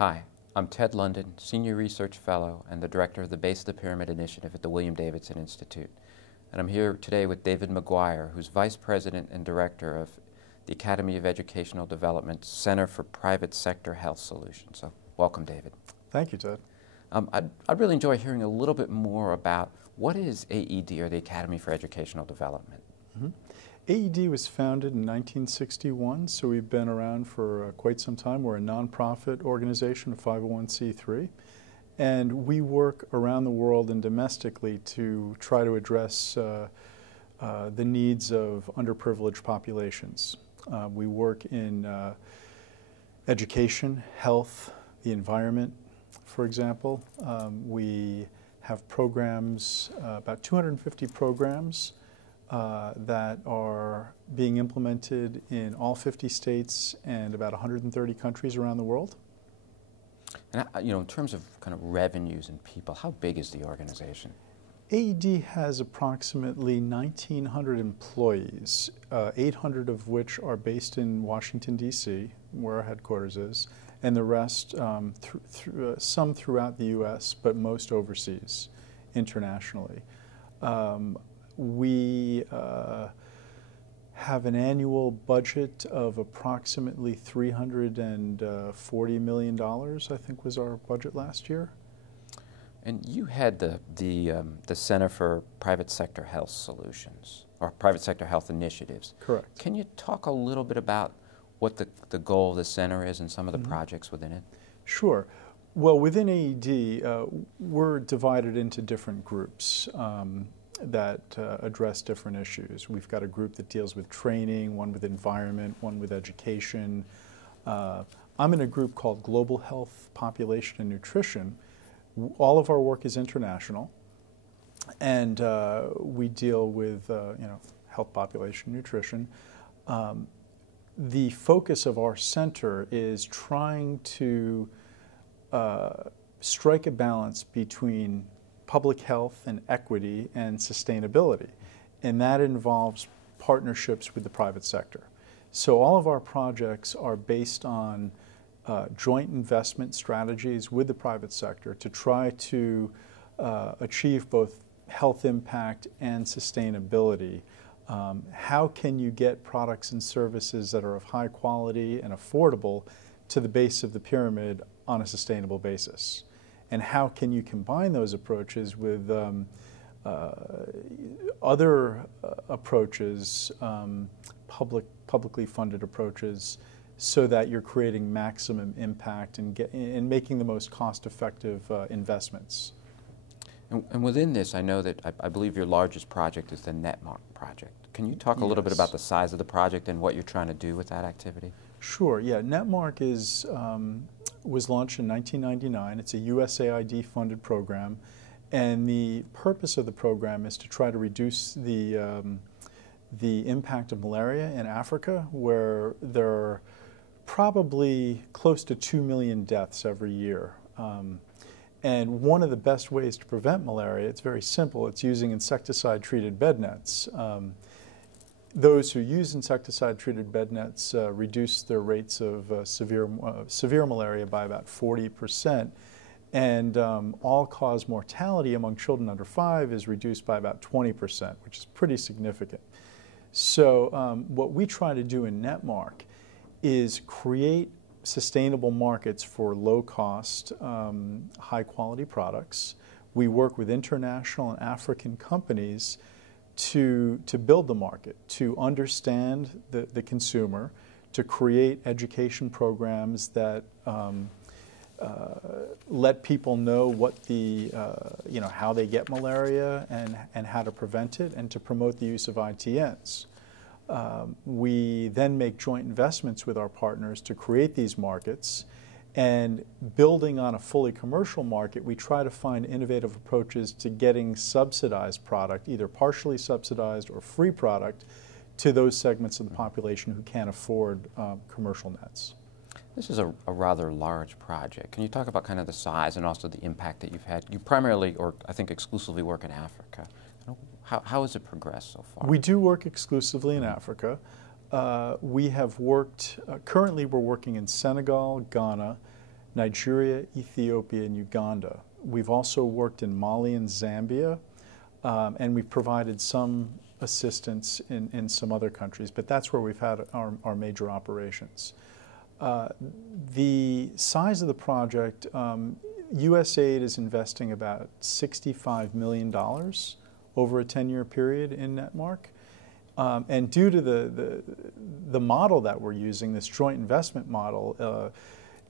Hi, I'm Ted London, Senior Research Fellow and the Director of the Base of the Pyramid Initiative at the William Davidson Institute. And I'm here today with David McGuire, who's Vice President and Director of the Academy of Educational Development's Center for Private Sector Health Solutions. So welcome, David. Thank you, Ted. I'd really enjoy hearing a little bit more about what is AED, or the Academy for Educational Development. AED was founded in 1961, so we've been around for quite some time. We're a nonprofit organization, a 501c3, and we work around the world and domestically to try to address the needs of underprivileged populations. We work in education, health, the environment, for example. We have programs, about 250 programs that are being implemented in all 50 states and about 130 countries around the world. And in terms of kind of revenues and people, how big is the organization? AED has approximately 1,900 employees, 800 of which are based in Washington, D.C., where our headquarters is, and the rest, some throughout the U.S., but most overseas, internationally. We have an annual budget of approximately $340 million, I think was our budget last year. And you had the Center for Private Sector Health Solutions, or Private Sector Health Initiatives. Correct. Can you talk a little bit about what the goal of the center is and some of the projects within it? Sure. Well, within AED, we're divided into different groups that address different issues. We've got a group that deals with training, one with environment, one with education. I'm in a group called Global Health, Population, and Nutrition. All of our work is international, and we deal with health, population, nutrition. The focus of our center is trying to strike a balance between public health and equity and sustainability, and that involves partnerships with the private sector. So all of our projects are based on joint investment strategies with the private sector to try to achieve both health impact and sustainability. How can you get products and services that are of high quality and affordable to the base of the pyramid on a sustainable basis? And how can you combine those approaches with other approaches, publicly funded approaches, so that you're creating maximum impact and making the most cost-effective investments? And within this, I know that I believe your largest project is the NetMark Project. Can you talk a little bit about the size of the project and what you're trying to do with that activity? Sure. Yeah, NetMark was launched in 1999. It's a USAID-funded program, and the purpose of the program is to try to reduce the impact of malaria in Africa, where there are probably close to 2 million deaths every year. And one of the best ways to prevent malaria, it's very simple, it's using insecticide-treated bed nets. Those who use insecticide-treated bed nets reduce their rates of severe malaria by about 40%, and all-cause mortality among children under 5 is reduced by about 20%, which is pretty significant. So what we try to do in NetMark is create sustainable markets for low-cost, high-quality products. We work with international and African companies to build the market, to understand the consumer, to create education programs that let people know what how they get malaria and how to prevent it, and to promote the use of ITNs. We then make joint investments with our partners to create these markets, and building on a fully commercial market, we try to find innovative approaches to getting subsidized product, either partially subsidized or free product, to those segments of the population who can't afford commercial nets. This is a rather large project. Can you talk about kind of the size and also the impact that you've had? You primarily, or I think exclusively, work in Africa. How has it progressed so far? We do work exclusively in Africa. We have worked, currently we're working in Senegal, Ghana, Nigeria, Ethiopia, and Uganda. We've also worked in Mali and Zambia, and we've provided some assistance in some other countries, but that's where we've had our major operations. The size of the project, USAID is investing about $65 million over a 10-year period in NetMark. And due to the model that we're using, this joint investment model,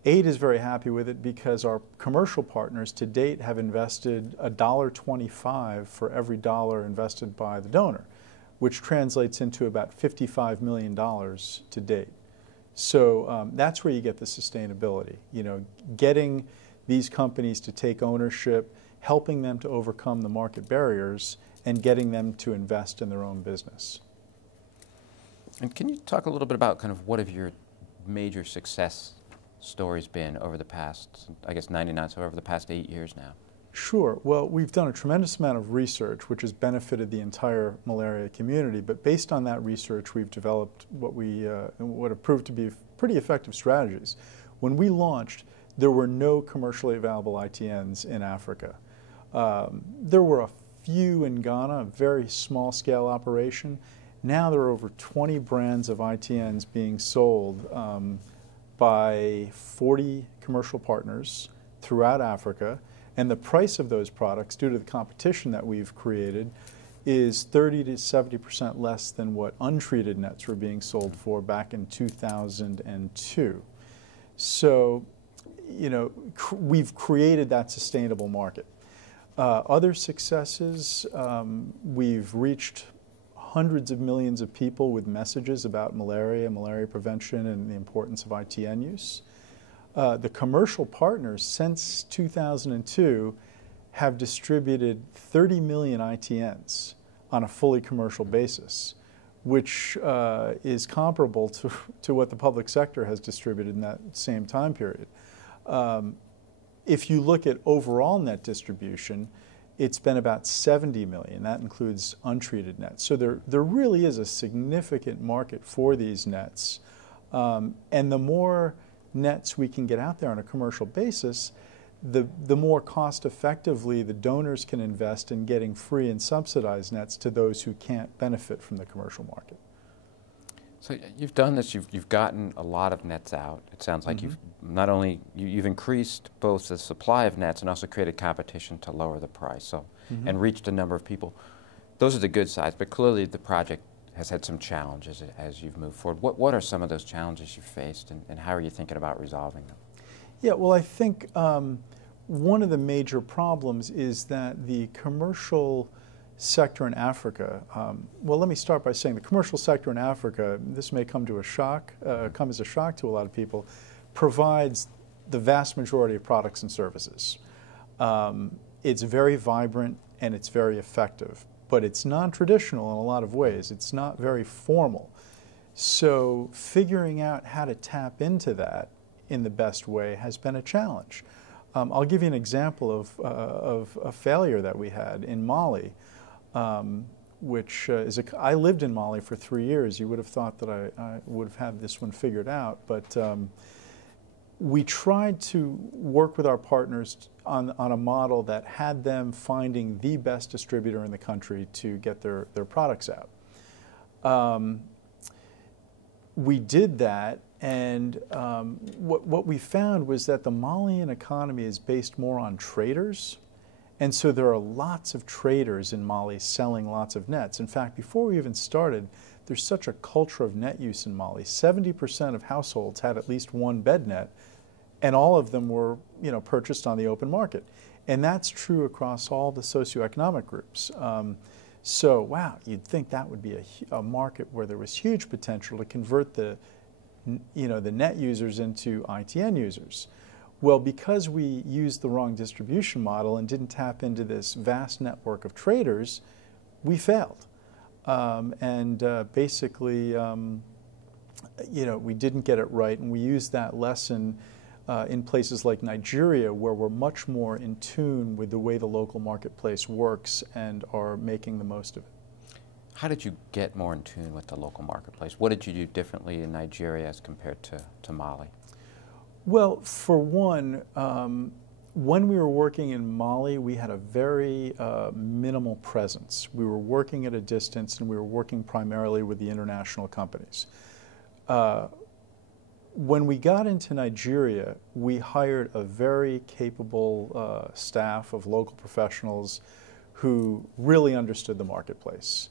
aid is very happy with it because our commercial partners to date have invested $1.25 for every dollar invested by the donor, which translates into about $55 million to date. So that's where you get the sustainability, you know, getting these companies to take ownership, helping them to overcome the market barriers, and getting them to invest in their own business. And can you talk a little bit about kind of what have your major success stories been over the past, I guess 99, so over the past 8 years now? Sure. Well, we've done a tremendous amount of research which has benefited the entire malaria community, but based on that research we've developed what have proved to be pretty effective strategies. When we launched, there were no commercially available ITNs in Africa. There were a few in Ghana, a very small scale operation. Now there are over 20 brands of ITNs being sold by 40 commercial partners throughout Africa, and the price of those products, due to the competition that we've created, is 30 to 70% less than what untreated nets were being sold for back in 2002. So, you know, we've created that sustainable market. Other successes, we've reached hundreds of millions of people with messages about malaria, malaria prevention, and the importance of ITN use. The commercial partners since 2002 have distributed 30 million ITNs on a fully commercial basis, which is comparable to what the public sector has distributed in that same time period. If you look at overall net distribution, it's been about 70 million. That includes untreated nets. So there really is a significant market for these nets. And the more nets we can get out there on a commercial basis, the more cost effectively the donors can invest in getting free and subsidized nets to those who can't benefit from the commercial market. So you've done this, you've gotten a lot of nets out. It sounds like you've not only, you've increased both the supply of nets and also created competition to lower the price, so, and reached a number of people. Those are the good sides, but clearly the project has had some challenges as you've moved forward. What are some of those challenges you've faced, and how are you thinking about resolving them? Yeah, well, I think one of the major problems is that the commercial sector in Africa, well, let me start by saying the commercial sector in Africa, this may come to a shock, come as a shock to a lot of people, provides the vast majority of products and services. It's very vibrant and it's very effective, but it's non-traditional in a lot of ways. It's not very formal. So figuring out how to tap into that in the best way has been a challenge. I'll give you an example of a failure that we had in Mali. Which is I lived in Mali for 3 years. You would have thought that I would have had this one figured out, but we tried to work with our partners on a model that had them finding the best distributor in the country to get their products out. We did that, and what we found was that the Malian economy is based more on traders. And so there are lots of traders in Mali selling lots of nets. In fact, before we even started, there's such a culture of net use in Mali. 70% of households had at least one bed net, and all of them were, you know, purchased on the open market. And that's true across all the socioeconomic groups. So, wow, you'd think that would be a market where there was huge potential to convert the net users into ITN users. Well, because we used the wrong distribution model and didn't tap into this vast network of traders, we failed. Basically, we didn't get it right, and we used that lesson in places like Nigeria, where we're much more in tune with the way the local marketplace works and are making the most of it. How did you get more in tune with the local marketplace? What did you do differently in Nigeria as compared to Mali? Well, for one, when we were working in Mali, we had a very minimal presence. We were working at a distance, and we were working primarily with the international companies. When we got into Nigeria, we hired a very capable staff of local professionals who really understood the marketplace.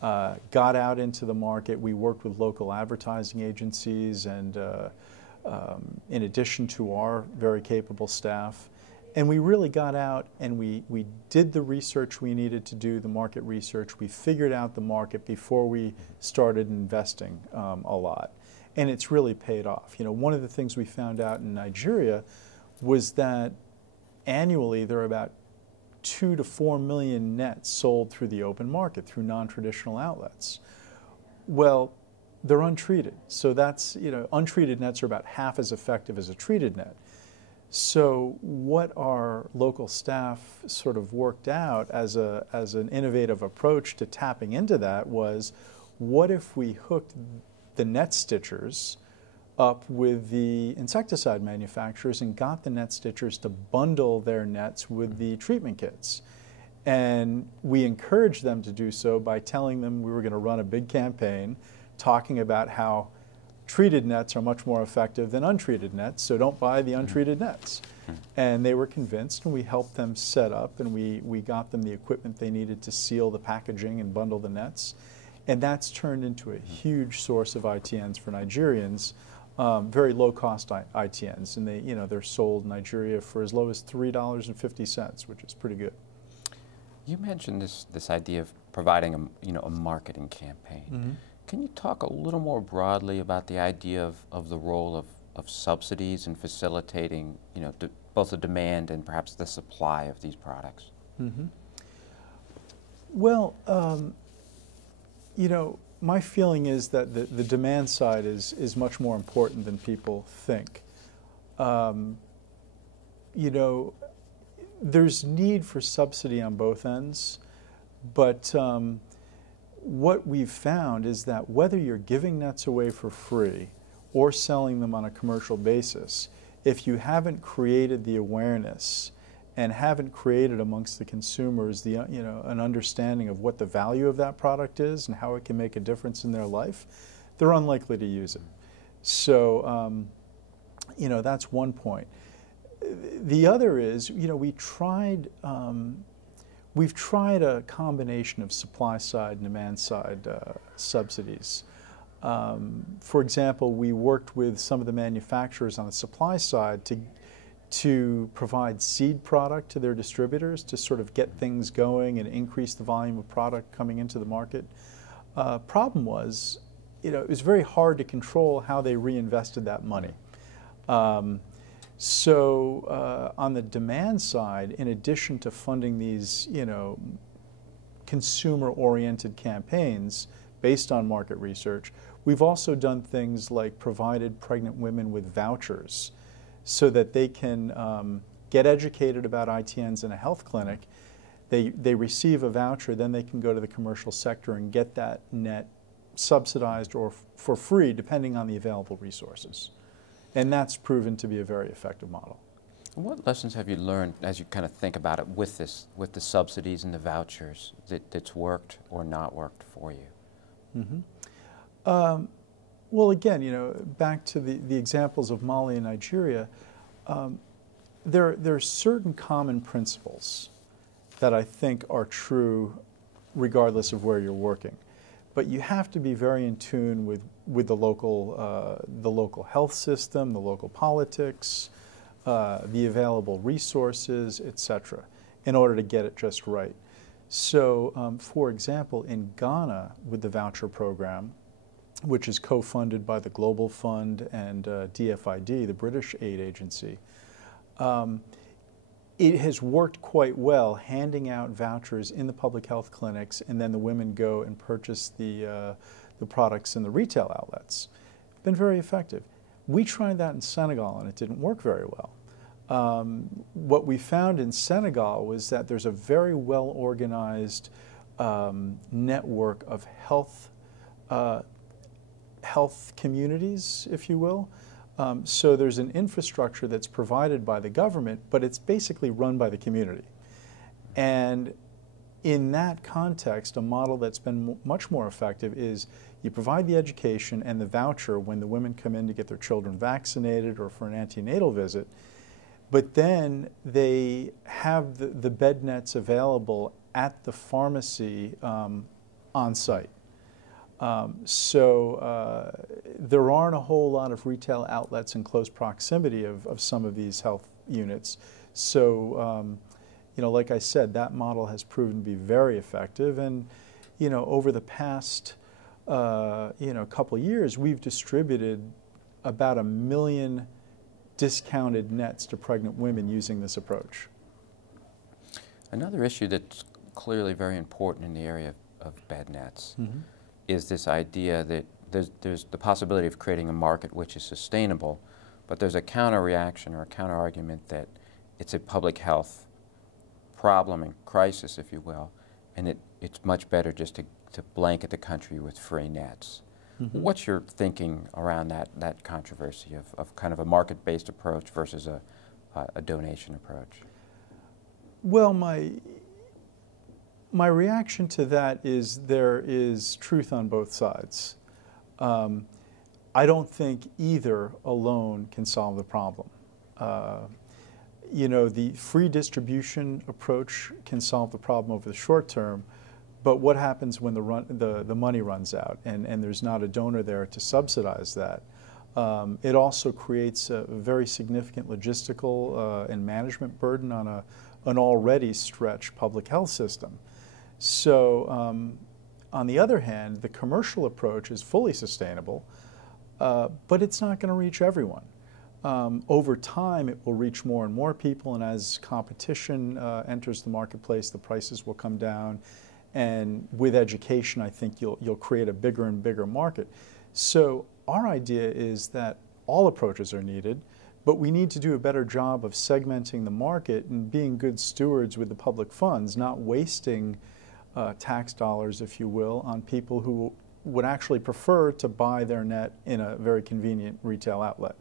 Got out into the market. We worked with local advertising agencies and in addition to our very capable staff. And we really got out and we did the research we needed to do, the market research. We figured out the market before we started investing a lot. And it's really paid off. You know, one of the things we found out in Nigeria was that annually there are about 2 to 4 million nets sold through the open market, through non-traditional outlets. Well, they're untreated. So that's, you know, untreated nets are about half as effective as a treated net. So what our local staff sort of worked out as an innovative approach to tapping into that was, what if we hooked the net stitchers up with the insecticide manufacturers and got the net stitchers to bundle their nets with the treatment kits? And we encouraged them to do so by telling them we were going to run a big campaign talking about how treated nets are much more effective than untreated nets, so don't buy the untreated nets. And they were convinced, and we helped them set up, and we got them the equipment they needed to seal the packaging and bundle the nets. And that's turned into a huge source of ITNs for Nigerians, very low-cost ITNs, and they're sold in Nigeria for as low as $3.50, which is pretty good. You mentioned this idea of providing a marketing campaign. Mm-hmm. Can you talk a little more broadly about the idea of the role of subsidies in facilitating both the demand and perhaps the supply of these products? Mm-hmm. Well, my feeling is that the demand side is much more important than people think. There's need for subsidy on both ends, but what we've found is that whether you're giving nets away for free or selling them on a commercial basis, if you haven't created the awareness and haven't created amongst the consumers an understanding of what the value of that product is and how it can make a difference in their life, they're unlikely to use it. So, that's one point. The other is, we've tried a combination of supply side and demand side subsidies. For example, we worked with some of the manufacturers on the supply side to provide seed product to their distributors to sort of get things going and increase the volume of product coming into the market. Problem was, it was very hard to control how they reinvested that money. So on the demand side, in addition to funding these, consumer-oriented campaigns based on market research, we've also done things like provided pregnant women with vouchers so that they can get educated about ITNs in a health clinic. They receive a voucher, then they can go to the commercial sector and get that net subsidized or for free, depending on the available resources. And that's proven to be a very effective model. What lessons have you learned as you kind of think about it with the subsidies and the vouchers that's worked or not worked for you? Mm-hmm. Well, again, back to the examples of Mali and Nigeria, there are certain common principles that I think are true regardless of where you're working. But you have to be very in tune with the local health system, the local politics, the available resources, etc., in order to get it just right. So, for example, in Ghana, with the voucher program, which is co-funded by the Global Fund and DFID, the British aid agency, it has worked quite well, handing out vouchers in the public health clinics, and then the women go and purchase the products in the retail outlets. Been very effective. We tried that in Senegal, and it didn't work very well. What we found in Senegal was that there's a very well-organized network of health communities, if you will, So there's an infrastructure that's provided by the government, but it's basically run by the community. And in that context, a model that's been much more effective is you provide the education and the voucher when the women come in to get their children vaccinated or for an antenatal visit, but then they have the bed nets available at the pharmacy on site. So there aren't a whole lot of retail outlets in close proximity of some of these health units. So, you know, like I said, that model has proven to be very effective. And, you know, over the past, couple of years, we've distributed about 1 million discounted nets to pregnant women using this approach. Another issue that's clearly very important in the area of bed nets is this idea that there's the possibility of creating a market which is sustainable, but there's a counter-reaction or a counter-argument that it's a public health problem and crisis, if you will, and it's much better just to blanket the country with free nets. What's your thinking around that controversy of kind of a market-based approach versus a donation approach? Well, my reaction to that is there is truth on both sides. I don't think either alone can solve the problem. You know, the free distribution approach can solve the problem over the short term, but what happens when the money runs out and there's not a donor there to subsidize that? It also creates a very significant logistical and management burden on an already stretched public health system. So on the other hand, the commercial approach is fully sustainable, but it's not going to reach everyone. Over time, it will reach more and more people, and as competition enters the marketplace, the prices will come down. And with education, I think you'll create a bigger and bigger market. So our idea is that all approaches are needed, but we need to do a better job of segmenting the market and being good stewards with the public funds, not wasting tax dollars, if you will, on people who would actually prefer to buy their net in a very convenient retail outlet.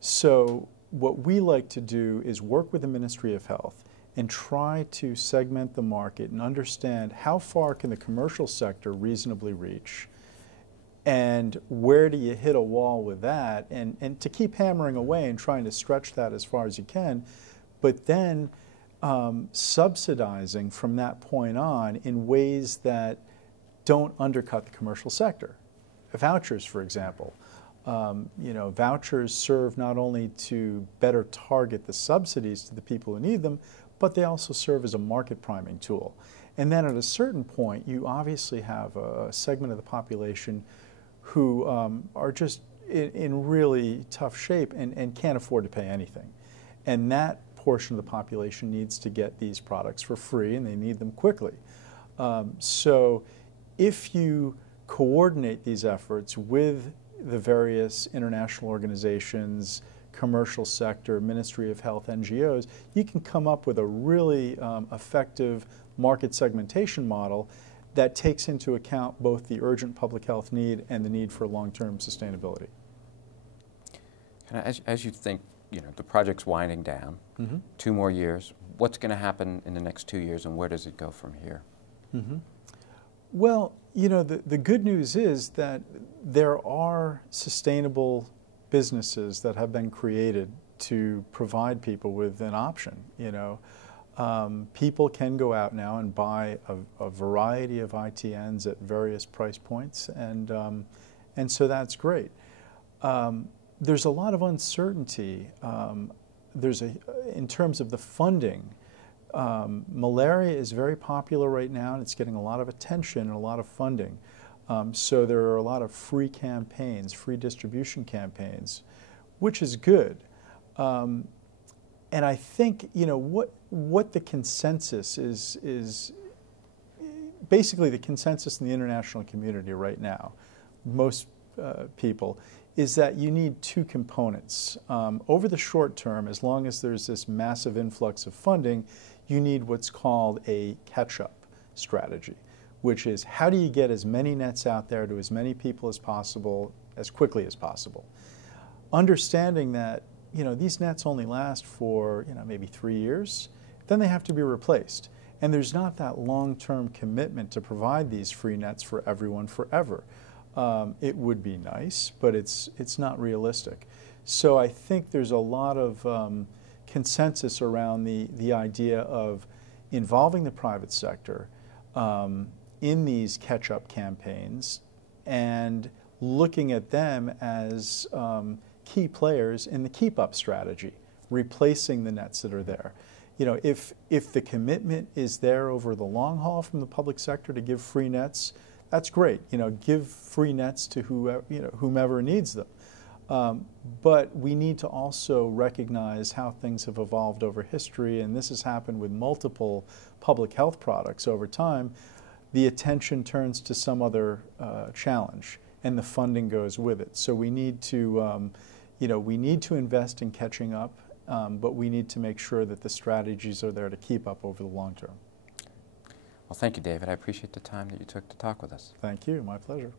So what we like to do is work with the Ministry of Health and try to segment the market and understand how far can the commercial sector reasonably reach, and where do you hit a wall with that, and to keep hammering away and trying to stretch that as far as you can, but then subsidizing from that point on in ways that don't undercut the commercial sector. Vouchers, for example. You know, vouchers serve not only to better target the subsidies to the people who need them, but they also serve as a market priming tool. And then at a certain point, you obviously have a segment of the population who are just in really tough shape and can't afford to pay anything. And that portion of the population needs to get these products for free, and they need them quickly. So if you coordinate these efforts with the various international organizations, commercial sector, Ministry of Health, NGOs, you can come up with a really effective market segmentation model that takes into account both the urgent public health need and the need for long-term sustainability. As you think, you know, the project's winding down, 2 more years, what's going to happen in the next 2 years, and where does it go from here? Well, you know, the good news is that there are sustainable businesses that have been created to provide people with an option. You know, people can go out now and buy a variety of ITNs at various price points, and so that's great. There's a lot of uncertainty. In terms of the funding. Malaria is very popular right now, and it's getting a lot of attention and a lot of funding. So there are a lot of free campaigns, free distribution campaigns, which is good. And I think, you know, what the consensus is basically the consensus in the international community right now, most people, is that you need 2 components. Over the short term, as long as there's this massive influx of funding, you need what's called a catch-up strategy, which is how do you get as many nets out there to as many people as possible, as quickly as possible. understanding that, these nets only last for, maybe 3 years, then they have to be replaced. And there's not that long-term commitment to provide these free nets for everyone forever. It would be nice, but it's not realistic. So I think there's a lot of consensus around the idea of involving the private sector in these catch-up campaigns and looking at them as key players in the keep-up strategy, replacing the nets that are there. If the commitment is there over the long haul from the public sector to give free nets, that's great. Give free nets to whomever needs them. But we need to also recognize how things have evolved over history, and this has happened with multiple public health products over time. The attention turns to some other challenge, and the funding goes with it. So we need to, invest in catching up, but we need to make sure that the strategies are there to keep up over the long term. Well, thank you, David. I appreciate the time that you took to talk with us. Thank you. My pleasure.